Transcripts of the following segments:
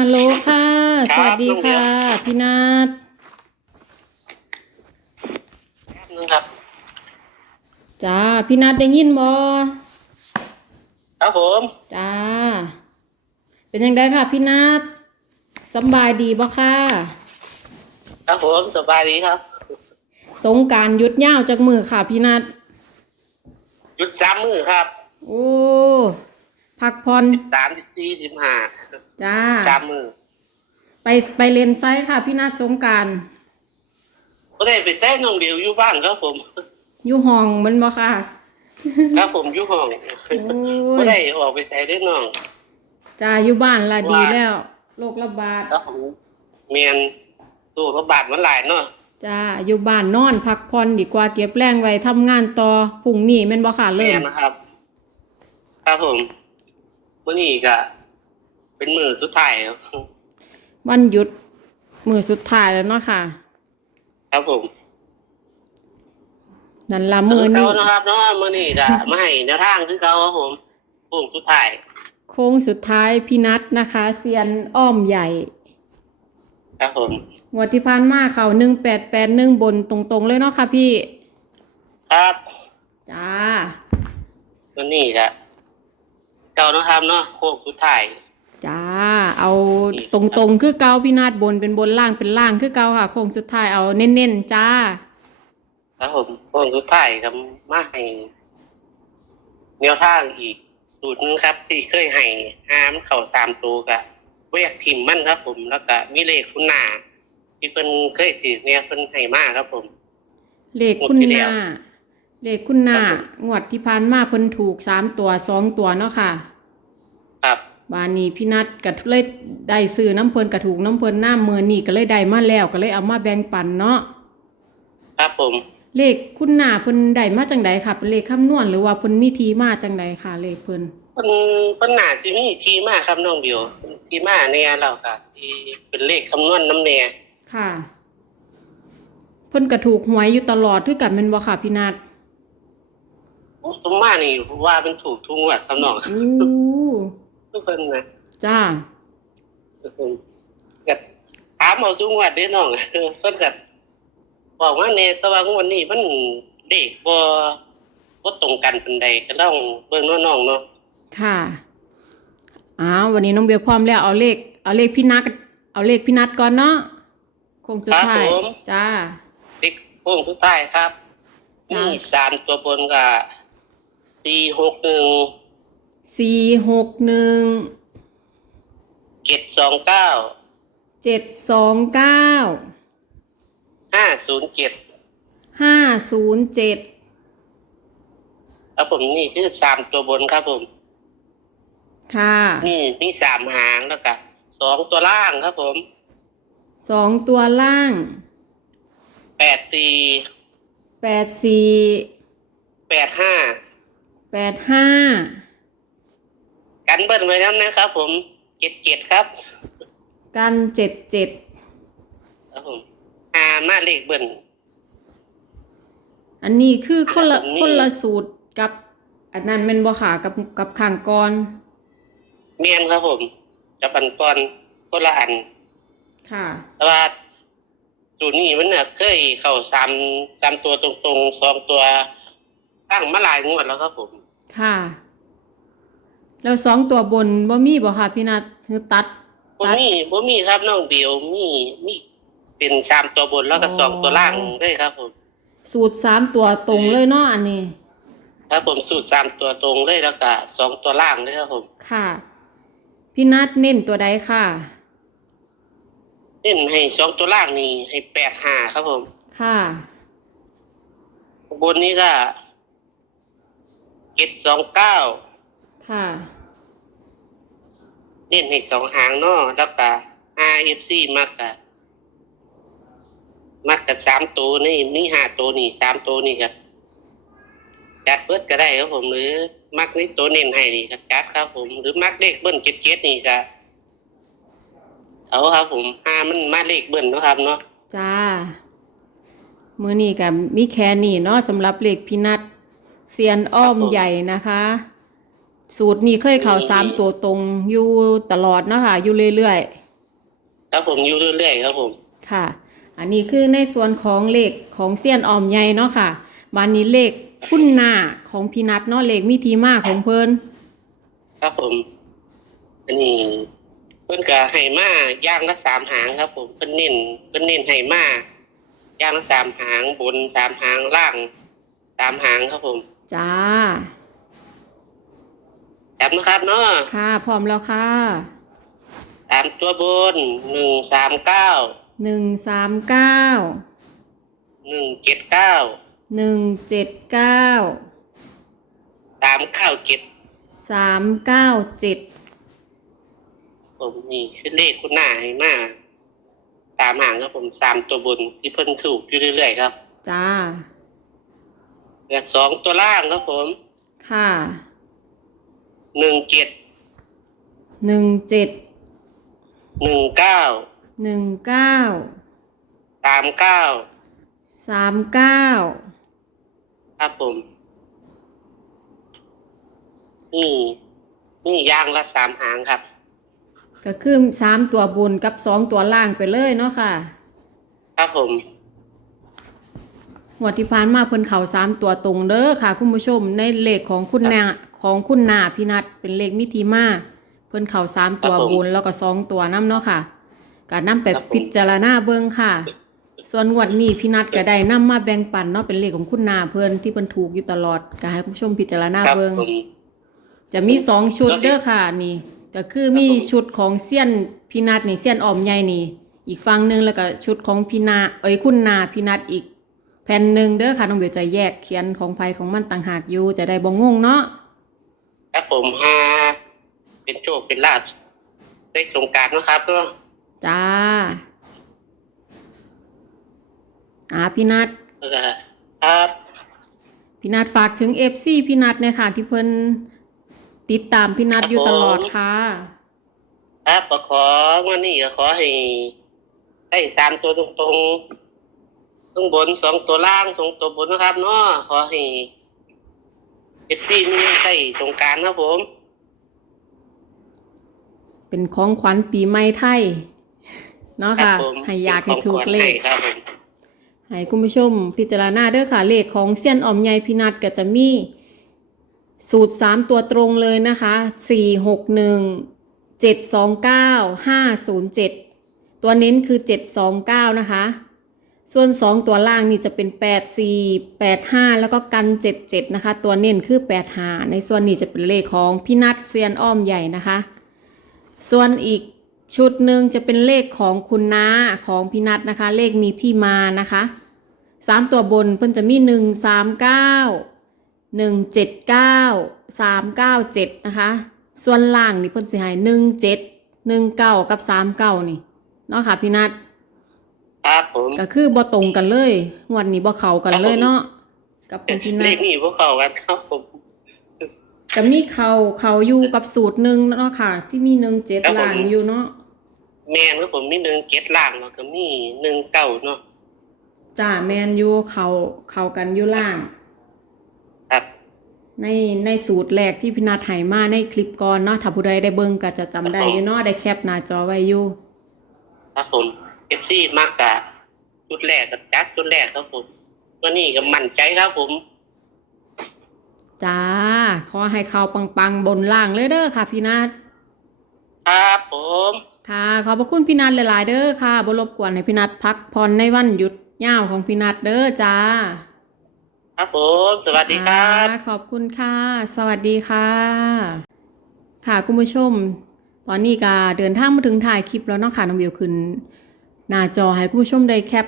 ฮัลโหลค่ะคสรับวัสดีค่ะ พี่นัทนึงครับ จ้า พี่นัทได้ยินบ่ครับผม จ้า เป็นยังไงค่ะ พี่นัทสำบายดีบ่ค่ะ ครับผมสบายดีครับ สงกรารหยุดยาวจากมือค่ะ พี่นัทหยุดสามมือครับ โอ้ พักผ่อนสามสิบสี่สิบห้า จ้า สามมือไปไปเรียนไซต์ค่ะ พี่นัทสงกรารก็ได้ไปแท้น้องเดียวอยู่บ้านครับผม อยู่ห้องแมันบ่ค่ะครับผมอยู่ห้องโอ้ก็ยได้ออกไปใส่ได้น้อง จ้าอยู่บ้านละดีว่าแล้วโรคระบาดครับผมเมียนตู้ระบาดมันหลายเนาะจ้าอยู่บ้านนอนพักผ่อนดีกว่าเก็บแรงไว้ทำงานต่อพรุ่งนี้แม่นบ่ค่ะเมีเริ่ยม นนะครับ ครับผมวันนี้ก็ เป็นมือสุดท้ายครับวันหยุดมือสุดท้ายแล้วเนาะค่ะ ครับผมนั่นละมือเขานี้นะครับเนาะมื่อนี้ก็มาให้แนวทางคือเขาครับผมปุ่มสุดท้าย โค้งสุดท้ายพี่นัทนะคะเซียนอ้อมใหญ่ ครับผมงวดที่ผ่านมาเขาหนึ่งแปดแปดหนึ่งบนตรงๆเลยเนาะค่ะพี่ ครับจ้าวันนี้ก็เก่านะครับเนาะโค้งสุดท้ายจ้า เอาตรงๆ คือเกาพี่นัทบนเป็นบนล่างเป็นล่างคือเกาค่ะโค้งสุดท้ายเอาเน้นๆจ้า ครับผมโค้งสุดท้ายครับมาให้แนวทางอีกสูตรหนึงครับ ที่เคยให้หามนเข่าสามตัวกะเวียกทิมมั่นครับ ผมแล้วก็มีเลขคุณหนาที่เพิ่นเคยถือเนี่ยเพิ่นให้มาครับผม เลขคุณงวดที่หแล้น้าวเลขคุณหน้าครับผม งวดที่ผ่านมาเพิ่นถูกสามตัวสองตัวเนาะค่ะครั บบานนี้พี่นัดก็เลยได้ซื้อน้ำเพลินกระถูกน้ำเพลินน้ำเมือนี่ก็เลยได้มาแล้วก็เลยเอามาแบ่งปันเนาะครับผม เลขคุณหน้าเพิ่นได้มาจังใดค่ะเป็นเลขคำนวณหรือว่าเพิ่นมีทีมาจังใดค่ะ เลขเพิ่นเพิ่นเพิ่นหนาสิมีทีมาครับน้องบิวทีมาเนี่ยเราค่ะ ที่เป็นเลขคำนวณน้ำแน่ค่ะเพิ่นก็ถูกหวยอยู่ตลอดคือกันแม่นบ่ค่ะพี่นัดสมมานี่ว่าเป็นถูกทุกงวดครับน้อง อู้เพิ่นนะจ้าก็ถามเอาสูงวัดเด้น้องเพิ่นก็บอกว่าแน่แต่ว่างวดนี้มันเลขบ่บ่ตรงกันปานใดก็ต้องเบิ่งเนาะน้องเนาะค่ะอ้าววันนี้น้องเบลพร้อมแล้วเอาเลข เอาเลขพี่นัดเอาเลขพี่นัดก่อนเนาะคงสุดท้ายจ้าเลขโค้งสุดท้ายครับจ้ะมีสามตัวบนก็461สี่หกหนึ่ง 729เจ็ดสองเก้า507ห้าศูนย์เจ็ดครับผมนี่คือสามตัวบนครับผมค่ะนี่มีสามหางแล้วก็สองตัวล่างครับผมสองตัวล่างแปดสี่แปดสี่แปดห้าแปดห้า กันเบิ้ลไว้แล้วนะครับผมเจ็ดเจ็ดครับ กันเจ็ดเจ็ดครับผมหามาเลขเบิ้ลอันนี้คือคนละอันนี้คนละสูตรกับ อันนั้นเป็นบ่ค่ะกับกับข่างกรเมียนครับผมจะปันกรคนละอัน ค่ะแต่ว่าสูตรนี้มันเนี่ยเคยเข้าสามสามตัวตรงๆสองตัวตั้งมาหลายงวดแล้วครับผม ค่ะ แล้วสองตัวบนบ่มีบ่ค่ะพี่นัทคือตัด บ่ตัดมีบ่มีครับน้องเดียวมีมีเป็นสามตัวบนแล้วก็อ๋อสองตัวล่างด้วยครับผม สูตรสามตัวตรงเลยเนาะอันนี้ ครับผมสูตรสามตัวตรงเลยแล้วก็สองตัวล่างด้วยครับผม ค่ะ พี่นัทเน้นตัวใดค่ะ เน้นให้สองตัวล่างนี่ให้แปดห้าครับผม ค่ะ บนนี้ก็เจ็ดสองเก้า ค่ะ เน้นให้สองหางเนาะแล้วก็ห้าเอฟซีมากกะมากกับสามตัวนี่มีห้าตัวนี่สามตัวนี่ก็จัดเบิดก็ได้ครับผม หรือมักนี่ตัวเน้นให้นี่ก็จัดครับผม หรือมักเลขเบิ้ลเจ็ดเจ็ดนี่ก็เอาครับผมห้ามันมาเลขเบิ้ลเนาะครับเนาะจ้า มือนี้กับมีแค่นี้เนาะสำหรับเลขพี่นัทเซียนอ้อมครับผมใหญ่นะคะ สูตรนี้เคยเข่าอืมสามตัวตรงอยู่ตลอดเนาะค่ะอยู่เรื่อยครับผมอยู่เรื่อยๆครับผม ค่ะ อันนี้คือในส่วนของเลขของเซียนออมใหญ่เนาะค่ะบานนี้เลขคุณหน้าของพี่นัทเนาะเลขมีทีมาของเพิ่นครับผม อันนี้เพิ่นก็ให้มาย่างละสามหางครับ ผมเพิ่นเน้นเพิ่นเน้นให้มาย่างละสามหางบนสามหางล่างสามหางครับผม จ้า แอบนะครับเนาะค่ะพร้อมแล้วค่ะสามตัวบนหนึ่งสามเก้าหนึ่งสามเก้าหนึ่งเจ็ดเก้าหนึ่งเจ็ดเก้าสามเก้าเจ็ดสามเก้าเจ็ดผมมีขึ้นเลขคุณหน้าให้มาสามหางครับผมสามตัวบนที่เพิ่นถูกอยู่เรื่อยๆครับ จ้าเหลือสองตัวล่างครับผม ค่ะ หนึ่งเจ็ดหนึ่งเจ็ดหนึ่งเก้าหนึ่งเก้าสามเก้าสามเก้าครับผม นี่ นี่ย่างละสามหางครับ ก็คือสามตัวบนกับสองตัวล่างไปเลยเนาะค่ะ ครับผมหัวดที่ผ่านมาเพิ่นเข่าสามตัวตรงเด้อค่ะ คุณผู้ชมในเลขของคุณนา ของคุณนาพี่นัทเป็นเลขมิติมาเพิ่นเข่าสามตัวครับผม บนแล้วก็สองตัวน้ำเนาะค่ะก็นำไปครับผมพิจารณาเบิ่งค่ะ ส่วนงวดนี้พี่นัทก็ได้นำมาแบ่งปันเนาะเป็นเลขของคุณนาเพิ่นที่เพิ่นถูกอยู่ตลอดก็ให้คุณผู้ชมพิจารณาครับเบิ่ง ผม จะมีสองชุดแล้วที่เด้อค่ะนี่ก็คือมีครับผม ชุดของเซียนพี่นัทนี่เซียนออมใหญ่นี่ อีกฝั่งหนึงแล้วก็ชุดของพี่นาเอ้ยคุณนาพี่นัทอีก แผ่นหนึ่งเด้อค่ะน้องเบลจะแยกเขียนของภัยของมันต่างหากอยู่จะได้บ่งงเนาะ ครับผมฮาเป็นโชคเป็นลาบได้สงกรารนะครับเนาะจ้าอ่าพี่นัทเออครับพี่นัทฝากถึง FC พี่นัทเนี่ยค่ะ ที่เพิ่นติดตามพี่นัทอยู่ตลอดค่ะ ครับก็ขอวันนี้ก็ขอให้ได้สามตัวตรงๆข้างบนสองตัวล่างสองตัวบนนะครับเนาะขอให้ เอฟซีมีได้สงกรารครับผม เป็นของขวัญปีใหม่ไทย เนาะครัค่ะบผมให้อยากให้ถูกเลขครับผม ให้คุณผู้ชมพิจารณาเด้อค่ะ เลขของเซียนออมใหญ่พินัทก็จะมี สูตร 3 ตัวตรงเลยนะคะ 4 6 1 7 2 9 5 0 7 ตัวเน้นคือ 729 นะคะ ส่วน 2 ตัวล่างนี่จะเป็น 8 4 8 5 แล้วก็กัน 77 นะคะ ตัวเน้นคือ 8 5 ในส่วนนี้จะเป็นเลขของพี่นัทเซียนอ้อมใหญ่นะคะ ส่วนอีกชุดหนึ่งจะเป็นเลขของคุณน้าของพี่นัทนะคะ เลขมีที่มานะคะสามตัวบนเพิ่นจะมีหนึ่งสามเก้าหนึ่งเจ็ดเก้าสามเก้าเจ็ดนะคะ ส่วนล่างนี่เพิ่นสิให้หนึ่งเจ็ดหนึ่งเก้ากับสามเก้านี่เนาะค่ะพี่นัท ครับผมก็คือบ่ตรงกันเลยงวันนี้บ่เข้ากันเลยเนาะกับของพี่นัเลทขนี่พวกเขากันครับผม ก็มีเขาเขาอยู่กับสูตรหนึ่งเนาะค่ะ ที่มีหนึ่งเจ็ดครับผม ล่างอยู่เนาะแมนครับผมมีหนึ่งเก็ดล่างแล้วก็มีหนึ่งเก้าเนาะจ้าแมนยูเขาเขากันอยู่ล่าง ครับ ในในสูตรแรกที่พี่นาไถมาในคลิปก่อนเนาะถ้าผู้ใดได้เบิ่งก็จะจำได้อยู่เนาะได้แคปหน้าจอไว้อยู่ ครับผม เอฟซีมากกะจุดแรกกับจัดจุดแรกครับผมตัวนี้ก็มั่นใจครับผม จ้า ขอให้เขาปังๆ บนล่างเลยเด้อค่ะ พี่นาทครับผม ค่ะ ขอบพระคุณพี่นาทหลายๆ เด้อค่ะบ่รบกวนให้พี่นาทพักผ่อนในวันหยุดยาวของพี่นาทเด้อจ้า ครับผม สวัสดีครับค่ะขอบคุณค่ะ สวัสดีค่ะ ค่ะคุณผู้ชม ตอนนี้ก็เดินทางมาถึงถ่ายคลิปแล้วเนาะค่ะน้องวิวขึ้น หน้าจอให้คุณผู้ชมได้แคป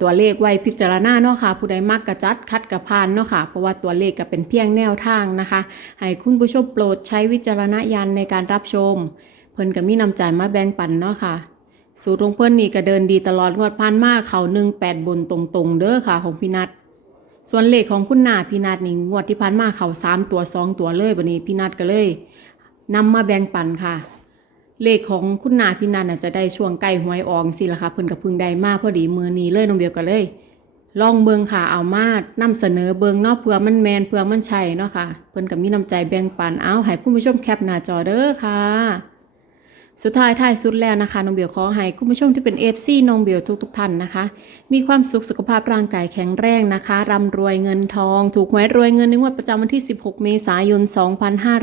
ตัวเลขไว้พิจารณาเนาะค่ะ ผู้ใดมักกระจัดคัดกระพานเนาะค่ะ เพราะว่าตัวเลขก็เป็นเพียงแนวทางนะคะ ให้คุณผู้ชมโปรดใช้วิจารณญาณในการรับชม เพิ่นก็มีนำใจมาแบ่งปันเนาะค่ะ สูตรของเพิ่นนี่ก็เดินดีตลอดงวดผ่านมาเขา18บนตรงๆ เด้อค่ะของพี่นัทส่วนเลขของคุณนาพี่นัดนี่งวดที่ผ่านมาเขาสามตัวสองตัวเลยบันนี้พี่นัดก็เลยนำมาแบ่งปันค่ะ เลขของคุณนาพินันจะได้ช่วงใกล้หวยอองสิละคะเพิ่นกับพึงได้มาพอดีมือนีเลยน้องเบลก็เลย ลองเบิงค่ะเอามานำเสนอเบิงนอกเพื่อมันแมนเพื่อมันชัยเนาะค่ะเพิ่นกับมีน้ำใจแบ่งปันเอาให้ผู้ผู้ชมแคปหน้าจอเด้อค่ะสุดท้ายท้ายสุดแล้วนะคะน้องเบลขอให้คุณผู้ชมที่เป็นเอฟซีน้องเบลทุกๆทท่านนะคะ มีความสุขสุขภาพร่างกายแข็งแรงนะคะร่ำรวยเงินทอง ถูกหวยรวยเงินในวันประจำวันที่ 16 เมษายน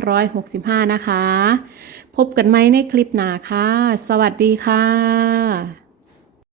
2565 นะคะ พบกันไหมในคลิปหน้าค่ะ สวัสดีค่ะ